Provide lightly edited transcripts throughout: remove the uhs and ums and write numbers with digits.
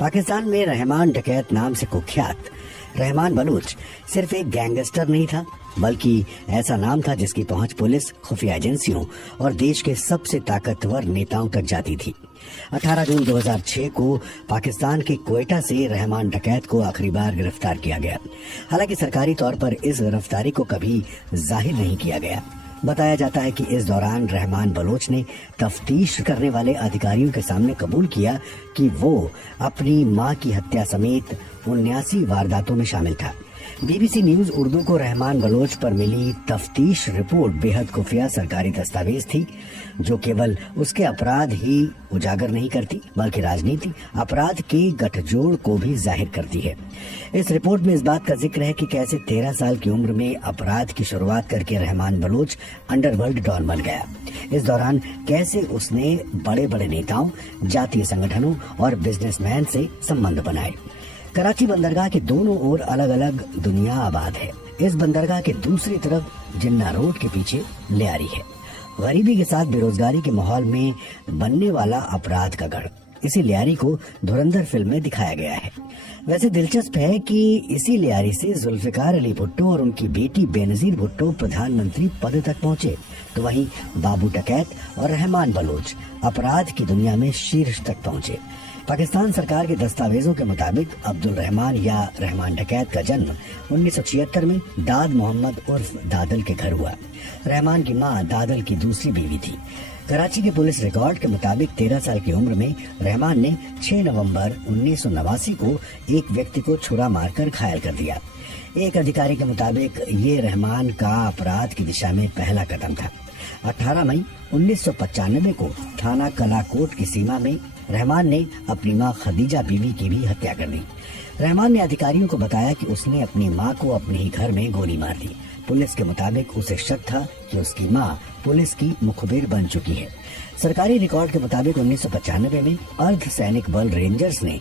पाकिस्तान में रहमान डकैत नाम से कुख्यात रहमान बलूच सिर्फ एक गैंगस्टर नहीं था, बल्कि ऐसा नाम था जिसकी पहुंच पुलिस, खुफिया एजेंसियों और देश के सबसे ताकतवर नेताओं तक जाती थी। 18 जून 2006 को पाकिस्तान के क्वेटा से रहमान डकैत को आखिरी बार गिरफ्तार किया गया। हालांकि सरकारी तौर पर इस गिरफ्तारी को कभी जाहिर नहीं किया गया। बताया जाता है कि इस दौरान रहमान बलोच ने तफ्तीश करने वाले अधिकारियों के सामने कबूल किया कि वो अपनी मां की हत्या समेत 79 वारदातों में शामिल था। बीबीसी न्यूज उर्दू को रहमान बलोच पर मिली तफ्तीश रिपोर्ट बेहद खुफिया सरकारी दस्तावेज थी, जो केवल उसके अपराध ही उजागर नहीं करती बल्कि राजनीति अपराध के गठजोड़ को भी जाहिर करती है। इस रिपोर्ट में इस बात का जिक्र है कि कैसे 13 साल की उम्र में अपराध की शुरुआत करके रहमान बलोच अंडरवर्ल्ड डॉन बन गया। इस दौरान कैसे उसने बड़े बड़े नेताओं, जातीय संगठनों और बिजनेसमैन से संबंध बनाए। कराची बंदरगाह के दोनों ओर अलग अलग दुनिया आबाद है। इस बंदरगाह के दूसरी तरफ जिन्ना रोड के पीछे लियारी है, गरीबी के साथ बेरोजगारी के माहौल में बनने वाला अपराध का गढ़। इसी लियारी को धुरंधर फिल्म में दिखाया गया है। वैसे दिलचस्प है कि इसी लियारी से जुल्फिकार अली भुट्टो और उनकी बेटी बेनजीर भुट्टो प्रधानमंत्री पद तक पहुंचे, तो वहीं बाबू डकैत और रहमान बलोच अपराध की दुनिया में शीर्ष तक पहुंचे। पाकिस्तान सरकार के दस्तावेजों के मुताबिक अब्दुल रहमान या रहमान डकैत का जन्म 1976 में दाद मोहम्मद उर्फ दादल के घर हुआ। रहमान की मां दादल की दूसरी बीवी थी। कराची के पुलिस रिकॉर्ड के मुताबिक 13 साल की उम्र में रहमान ने 6 नवंबर 1989 को एक व्यक्ति को छुरा मारकर घायल कर दिया। एक अधिकारी के मुताबिक ये रहमान का अपराध की दिशा में पहला कदम था। 18 मई 1995 को थाना कलाकोट की सीमा में रहमान ने अपनी मां खदीजा बीवी की भी हत्या कर दी। रहमान ने अधिकारियों को बताया कि उसने अपनी मां को अपने ही घर में गोली मार दी। पुलिस के मुताबिक उसे शक था कि उसकी मां पुलिस की मुखबिर बन चुकी है। सरकारी रिकॉर्ड के मुताबिक 1995 में अर्ध सैनिक बल रेंजर्स ने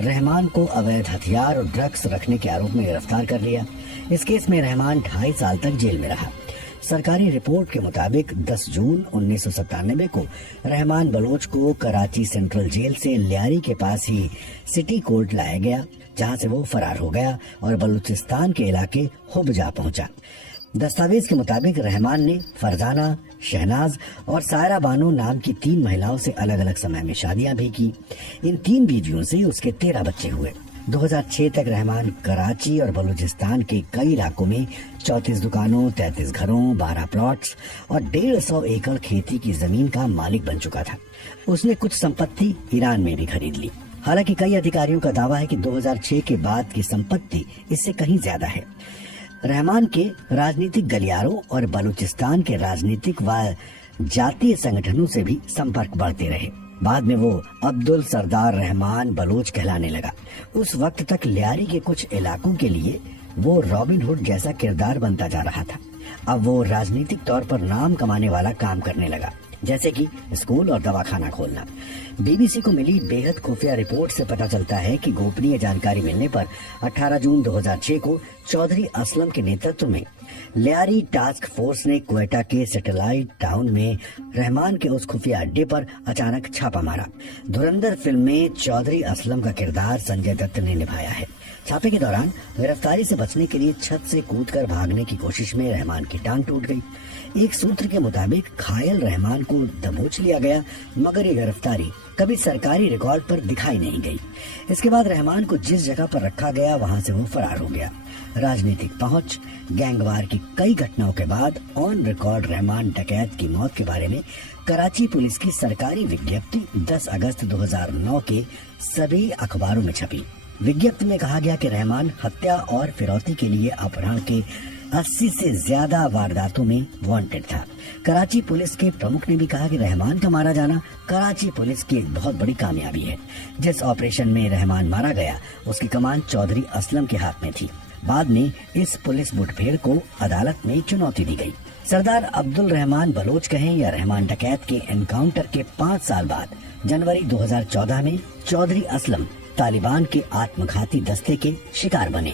रहमान को अवैध हथियार और ड्रग्स रखने के आरोप में गिरफ्तार कर लिया। इस केस में रहमान 2.5 साल तक जेल में रहा। सरकारी रिपोर्ट के मुताबिक 10 जून 1997 को रहमान बलोच को कराची सेंट्रल जेल से लियारी के पास ही सिटी कोर्ट लाया गया, जहां से वो फरार हो गया और बलूचिस्तान के इलाके हुब जा पहुंचा। दस्तावेज के मुताबिक रहमान ने फरजाना, शहनाज और सायरा बानो नाम की 3 महिलाओं से अलग अलग समय में शादियां भी की। इन 3 बीवियों से उसके 13 बच्चे हुए। 2006 तक रहमान कराची और बलूचिस्तान के कई इलाकों में 34 दुकानों, 33 घरों, 12 प्लॉट्स और 150 एकड़ खेती की जमीन का मालिक बन चुका था। उसने कुछ संपत्ति ईरान में भी खरीद ली। हालांकि कई अधिकारियों का दावा है कि 2006 के बाद की संपत्ति इससे कहीं ज्यादा है। रहमान के राजनीतिक गलियारों और बलूचिस्तान के राजनीतिक व जातीय संगठनों से भी संपर्क बढ़ते रहे। बाद में वो अब्दुल सरदार रहमान बलोच कहलाने लगा। उस वक्त तक लियारी के कुछ इलाकों के लिए वो रॉबिन हुड जैसा किरदार बनता जा रहा था। अब वो राजनीतिक तौर पर नाम कमाने वाला काम करने लगा, जैसे कि स्कूल और दवाखाना खोलना। बीबीसी को मिली बेहद खुफिया रिपोर्ट से पता चलता है कि गोपनीय जानकारी मिलने पर 18 जून 2006 को चौधरी असलम के नेतृत्व में लियारी टास्क फोर्स ने क्वेटा के सैटेलाइट टाउन में रहमान के उस खुफिया अड्डे पर अचानक छापा मारा। धुरंधर फिल्म में चौधरी असलम का किरदार संजय दत्त ने निभाया है। छापे के दौरान गिरफ्तारी से बचने के लिए छत से कूदकर भागने की कोशिश में रहमान की टांग टूट गई। एक सूत्र के मुताबिक घायल रहमान को दबोच लिया गया, मगर ये गिरफ्तारी कभी सरकारी रिकॉर्ड पर दिखाई नहीं गई। इसके बाद रहमान को जिस जगह पर रखा गया वहां से वो फरार हो गया। राजनीतिक पहुंच, गैंगवार की कई घटनाओं के बाद ऑन रिकॉर्ड रहमान डकैत की मौत के बारे में कराची पुलिस की सरकारी विज्ञप्ति 10 अगस्त 2009 के सभी अखबारों में छपी। विज्ञप्ति में कहा गया कि रहमान हत्या और फिरौती के लिए अपहरण के 80 से ज्यादा वारदातों में वांटेड था। कराची पुलिस के प्रमुख ने भी कहा कि रहमान का मारा जाना कराची पुलिस की एक बहुत बड़ी कामयाबी है। जिस ऑपरेशन में रहमान मारा गया उसकी कमान चौधरी असलम के हाथ में थी। बाद में इस पुलिस मुठभेड़ को अदालत में चुनौती दी गई। सरदार अब्दुल रहमान बलोच कहें या रहमान डकैत के एनकाउंटर के 5 साल बाद जनवरी 2014 में चौधरी असलम तालिबान के आत्मघाती दस्ते के शिकार बने।